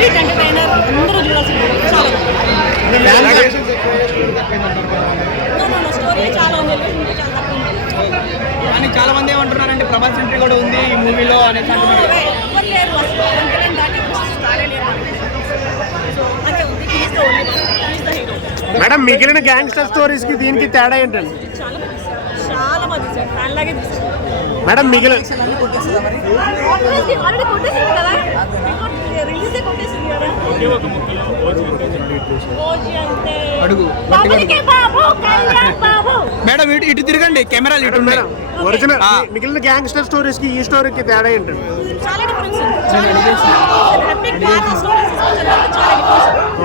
Complete entertainer అందరూ చూడాల్సిన. చాలా స్టోరీ ఉంది. కానీ చాలా మంది ఏమంటున్నారంటే ప్రభాస్ ఎంట్రీ కూడా ఉంది ఈ మూవీలో అనేసి అంటున్నారు. మేడం మిగిలిన గ్యాంగ్స్టర్ స్టోరీస్కి దీనికి తేడా ఏంటండి? చాలా ఫ్యాన్ లాగే మేడం మిగిలిన ఆల్రెడీ కొట్టేసింది కదా? రిలీజ్ కొట్టేసింది కదా ఓజీ అంటే అడుగు. బాబులకే బాబు కళ్యాణ్ బాబు. మేడం ఇటు ఇటు తిరగండి. కెమెరాలు ఇటు ఉన్నాయి. ఒరిజినల్. మిగిలిన గ్యాంగ్స్టర్ స్టోరీస్కి ఈ స్టోరీకి తేడా ఏంటండి? చాలా డిఫరెన్స్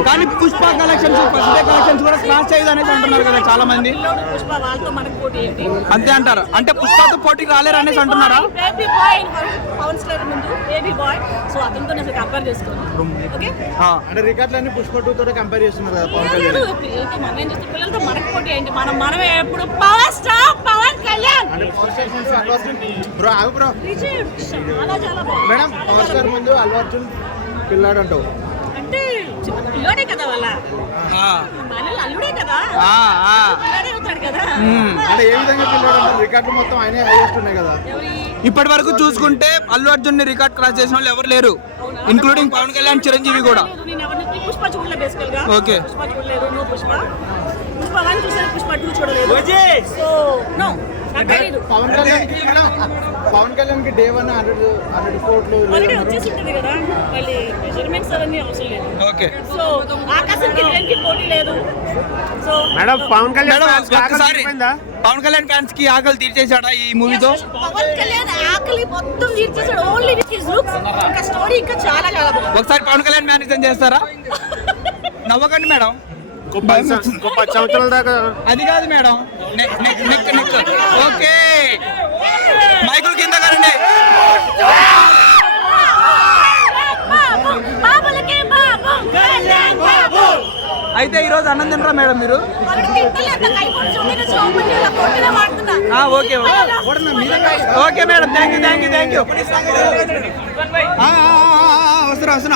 కానీ పుష్ప కలెక్షన్స్ ఫస్ట్ కలెక్షన్స్ కూడా క్రాస్ చేయదు అనేసి అంటున్నారు కదా చాలా మంది పిల్లోడు పుష్ప వాళ్ళతో మనకు పోటీ ఏంటి అంతే అంటారు. అంటే పుష్పతో పోటీకి రాలేరు అనేసి అంటున్నారా. అంటే రికార్డులన్నీ పుష్ప టూ తోటే కంపేర్ చేస్తున్నారు కదా పవన్ కళ్యాణ్. మనం మనం ఎప్పుడు power star Pawan Kalyan bro ఆగు బ్రో మేడం పవర్ ముందు అల్లు అర్జున్ పిల్లాడు అంటావు పిల్లోడే కదా వాళ్ళ? అల్లుడే కదా? ఆ, ఆ. పిల్లోడే అవుతాడు కదా? అంటే ఏ విధంగా పిల్లాడు అంటారు రికార్డులు మొత్తం ఆయనే హైయెస్ట్ ఉన్నాయి కదా? ఇప్పటి వరకు చూసుకుంటే అల్లు అర్జున్ని రికార్డ్ క్రాస్ చేసిన వాళ్ళు ఎవరు లేరు. ఇంక్లూడింగ్ పవన్ కళ్యాణ్ చిరంజీవి కూడా. ఎవరిని పుష్ప చూడలే బేసికల్గా. Okay. పుష్ప చూడలేదు నో పుష్ప. పుష్ప వన్ చూసాను పుష్ప టూ చూడలేదు. సో నో నాకు తెలీదు పవన్ కళ్యాణ్కి మేడం పవన్ కళ్యాణ్కి డే వన్ హండ్రెడ్ హండ్రెడ్ కోట్లు ఆల్రెడీ వచ్చేసి ఉంటుంది కదా మళ్ళీ మెజర్మెంట్స్ అవన్నీ అవసరం లేదు. ఓకే. సో ట్రైన్కి పోటీ లేదు. సో మేడం పవన్ కళ్యాణ్ తీరిపోయిందా? పవన్ కళ్యాణ్ ఫ్యాన్స్కి ఆకలి తీర్చేశాడా ఈ మూవీతో? పవన్ కళ్యాణ్ ఆకలి మొత్తం తీర్చేసాడు ఓన్లీ విత్ హిస్ లుక్స్ ఇంకా స్టోరీ ఇంకా చాలా చాలా బాగుంది. ఒకసారి పవన్ కళ్యాణ్ మేనేజర్ చేస్తారా? నవ్వకండి మేడం. పది సంవత్సరాల దాకా అది కాదు మేడం. Neck neck neck. మైకులు కింద కరండి అయితే ఈరోజు అన్నం తినరా మేడం మీరు? Okay okay. Madam thank you thank you thank you వస్తున్నా వస్తున్నా.